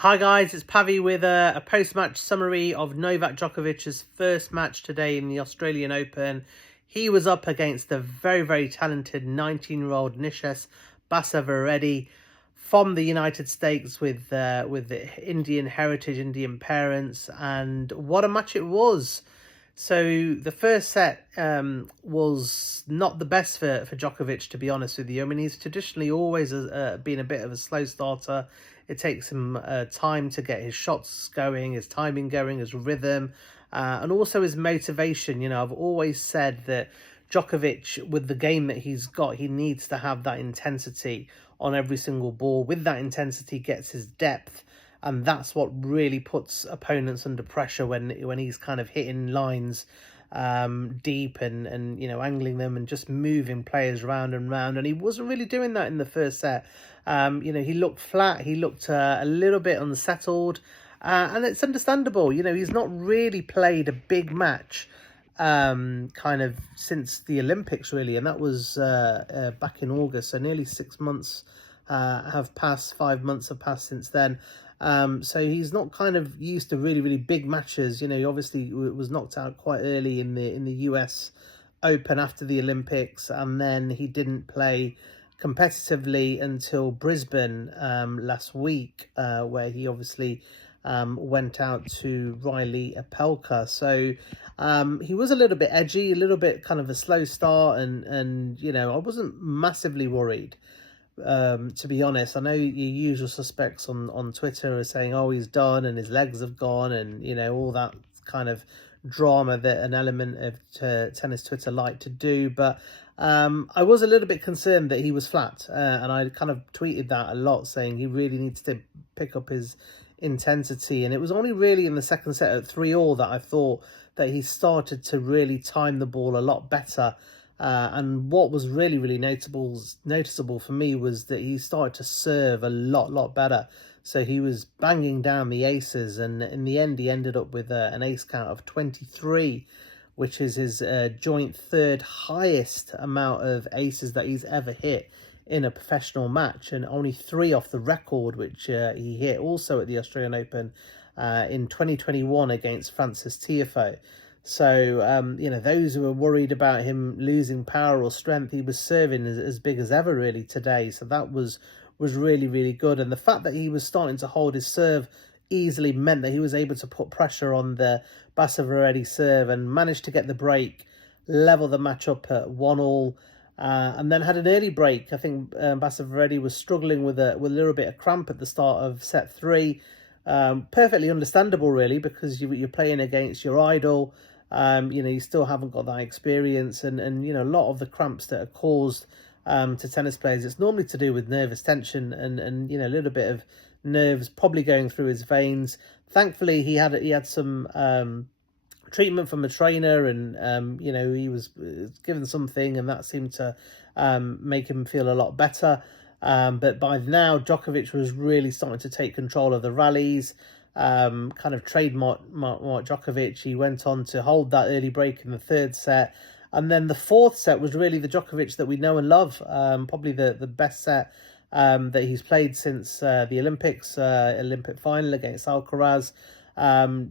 Hi guys, it's Pavi with a post-match summary of Novak Djokovic's first match today in the Australian Open. He was up against the very talented 19-year-old Nishes Basavareddy from the United States with the Indian heritage, Indian parents, and what a match it was. So the first set was not the best for Djokovic, to be honest with you. I mean, he's traditionally always been a bit of a slow starter. It takes him time to get his shots going, his timing going, his rhythm, and also his motivation. You know, I've always said that Djokovic, with the game that he's got, he needs to have that intensity on every single ball. With that intensity gets his depth, and that's what really puts opponents under pressure when he's kind of hitting lines deep and angling them and just moving players round and round. And he wasn't really doing that in the first set. He looked flat, he looked a little bit unsettled, and it's understandable. He's not really played a big match kind of since the Olympics, really, and that was back in August. So nearly 6 months have passed, 5 months have passed since then. So he's not kind of used to really big matches. He obviously was knocked out quite early in the US Open after the Olympics, and then he didn't play competitively until Brisbane last week, where he obviously went out to Riley Apelka. So he was a little bit edgy, a little bit kind of a slow start, and I wasn't massively worried. To be honest, I know your usual suspects on Twitter are saying, oh, he's done and his legs have gone, and all that kind of drama that an element of tennis Twitter like to do. But I was a little bit concerned that he was flat, and I kind of tweeted that a lot, saying he really needs to pick up his intensity. And it was only really in the second set at 3-3 that I thought that he started to really time the ball a lot better. And what was really noticeable for me was that he started to serve a lot better. So he was banging down the aces, and in the end he ended up with an ace count of 23, which is his joint third highest amount of aces that he's ever hit in a professional match, and only 3 off the record, which he hit also at the Australian Open in 2021 against Francis Tiafoe. So, those who were worried about him losing power or strength, he was serving as big as ever, really, today. So that was really good. And the fact that he was starting to hold his serve easily meant that he was able to put pressure on the Basavareddy serve and managed to get the break, level the match up at 1-1, and then had an early break. I think Basavareddy was struggling with a little bit of cramp at the start of set 3. Perfectly understandable, really, because you're playing against your idol. You still haven't got that experience, and a lot of the cramps that are caused to tennis players, it's normally to do with nervous tension and a little bit of nerves probably going through his veins. Thankfully, he had some treatment from a trainer, and he was given something, and that seemed to make him feel a lot better. But by now, Djokovic was really starting to take control of the rallies. Kind of trademark Djokovic. He went on to hold that early break in the third set. And then the fourth set was really the Djokovic that we know and love. Probably the best set that he's played since the Olympics, Olympic final against Alcaraz.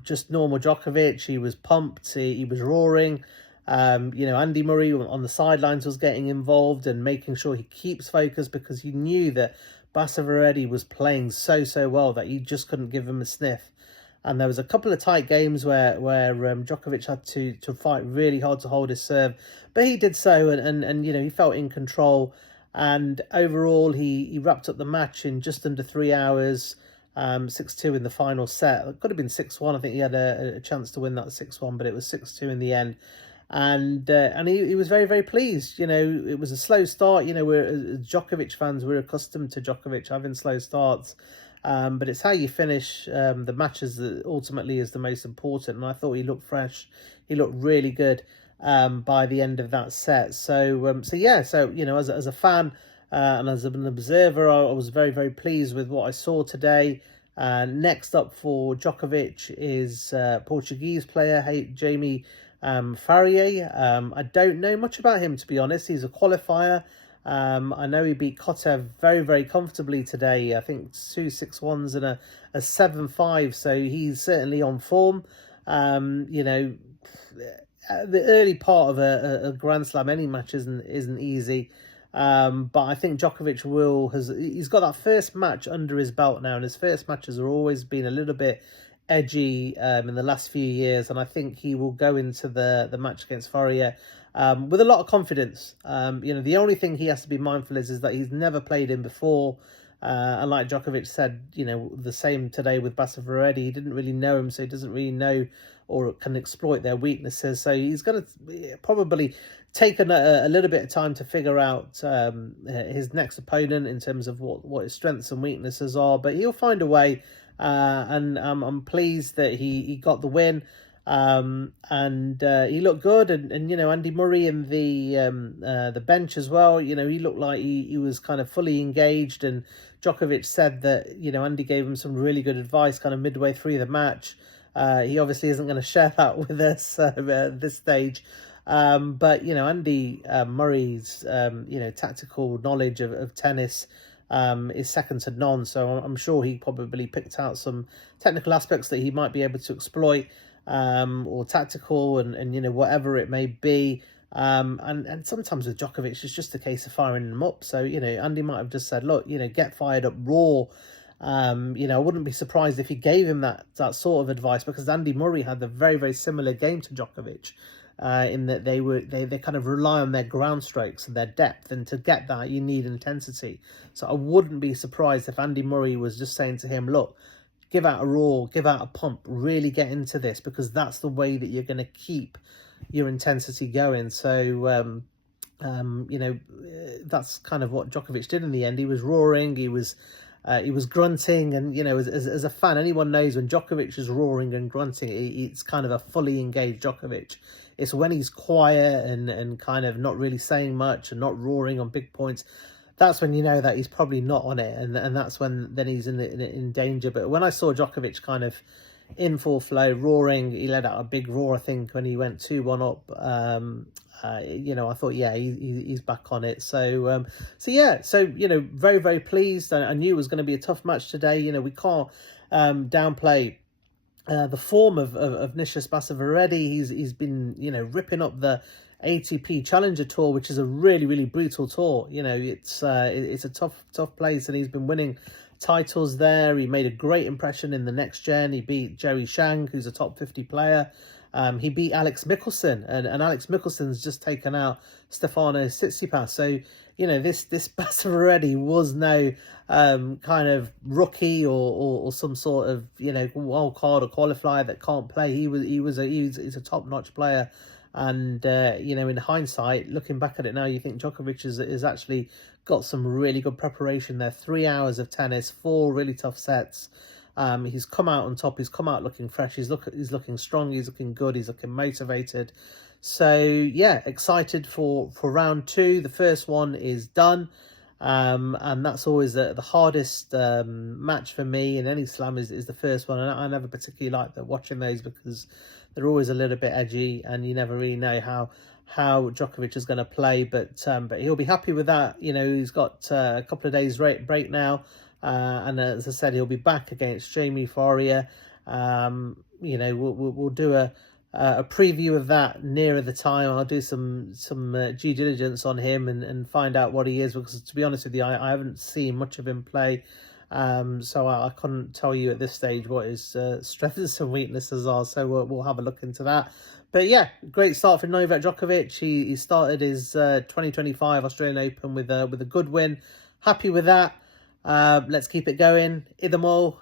Just normal Djokovic. He was pumped. He was roaring. Andy Murray on the sidelines was getting involved and making sure he keeps focused, because he knew that Basavareddy was playing so well that he just couldn't give him a sniff. And there was a couple of tight games where Djokovic had to fight really hard to hold his serve, but he did so, and he felt in control. And overall, he wrapped up the match in just under 3 hours. 6-2 in the final set. It could have been 6-1. I think he had a chance to win that 6-1, but it was 6-2 in the end. And he was very pleased. It was a slow start. We're, as Djokovic fans, we're accustomed to Djokovic having slow starts, but it's how you finish the matches that ultimately is the most important. And I thought he looked fresh. He looked really good by the end of that set. So as a fan and as an observer, I was very pleased with what I saw today. Next up for Djokovic is Portuguese player Jamie Farrier. I don't know much about him, to be honest. He's a qualifier. I know he beat Kotev very, very comfortably today. I think 2-6-1s and a 7-5. So he's certainly on form. You know, the early part of a Grand Slam, any match isn't easy. But I think Djokovic he's got that first match under his belt now, and his first matches have always been a little bit edgy in the last few years, and I think he will go into the match against Fourier with a lot of confidence. You know, the only thing he has to be mindful is that he's never played him before. And like Djokovic said, you know, the same today with Basavareddy, he didn't really know him, so he doesn't really know or can exploit their weaknesses. So he's going to probably take a little bit of time to figure out his next opponent in terms of what his strengths and weaknesses are. But he'll find a way, and I'm pleased that he got the win. And he looked good, and you know, Andy Murray in the bench as well, you know, he looked like he was kind of fully engaged, and Djokovic said that, you know, Andy gave him some really good advice kind of midway through the match. He obviously isn't going to share that with us at this stage, but you know, Andy Murray's you know, tactical knowledge of tennis is second to none, so I'm sure he probably picked out some technical aspects that he might be able to exploit, or tactical, and you know, whatever it may be. And sometimes with Djokovic, it's just a case of firing them up. So, you know, Andy might have just said, look, you know, get fired up raw. You know, I wouldn't be surprised if he gave him that sort of advice, because Andy Murray had a very, very similar game to Djokovic, in that they kind of rely on their ground strokes and their depth, and to get that you need intensity. So I wouldn't be surprised if Andy Murray was just saying to him, look, give out a roar, give out a pump, really get into this, because that's the way that you're going to keep your intensity going. So, you know, that's kind of what Djokovic did in the end. He was roaring, he was grunting, and, you know, as a fan, anyone knows when Djokovic is roaring and grunting, it's kind of a fully engaged Djokovic. It's when he's quiet and kind of not really saying much and not roaring on big points, that's when you know that he's probably not on it, and that's when then he's in danger. But when I saw Djokovic kind of in full flow, roaring, he let out a big roar, I think, when he went 2-1 up. You know, I thought, yeah, he's back on it. So yeah, so, you know, very, very pleased. I knew it was going to be a tough match today. You know, we can't downplay the form of Nishas Basavareddy. He's been, you know, ripping up the ATP Challenger Tour, which is a really, really brutal tour. You know, it's a tough place, and he's been winning titles there. He made a great impression in the next gen. He beat Jerry Shang, who's a top 50 player. He beat Alex Mickelson, and Alex Mickelson's just taken out Stefano Tsitsipas. So, you know, this Basavareddy was no kind of rookie or some sort of, you know, wild card or qualifier that can't play. He's a top-notch player. And, you know, in hindsight, looking back at it now, you think Djokovic has actually got some really good preparation there. 3 hours of tennis, 4 really tough sets. He's come out on top. He's come out looking fresh. He's looking strong. He's looking good. He's looking motivated. So, yeah, excited for round 2. The first one is done. And that's always the hardest match for me in any slam is the first one. And I never particularly like watching those, because they're always a little bit edgy, and you never really know how Djokovic is going to play. But he'll be happy with that. You know, he's got a couple of days break now, and as I said, he'll be back against Jamie Fourier. You know, we'll do a preview of that nearer the time. I'll do some due diligence on him and find out what he is, because to be honest with you, I haven't seen much of him play. So I couldn't tell you at this stage what his strengths and weaknesses are. So we'll have a look into that. But yeah, great start for Novak Djokovic. He started his 2025 Australian Open with a good win. Happy with that. Let's keep it going. Idem all.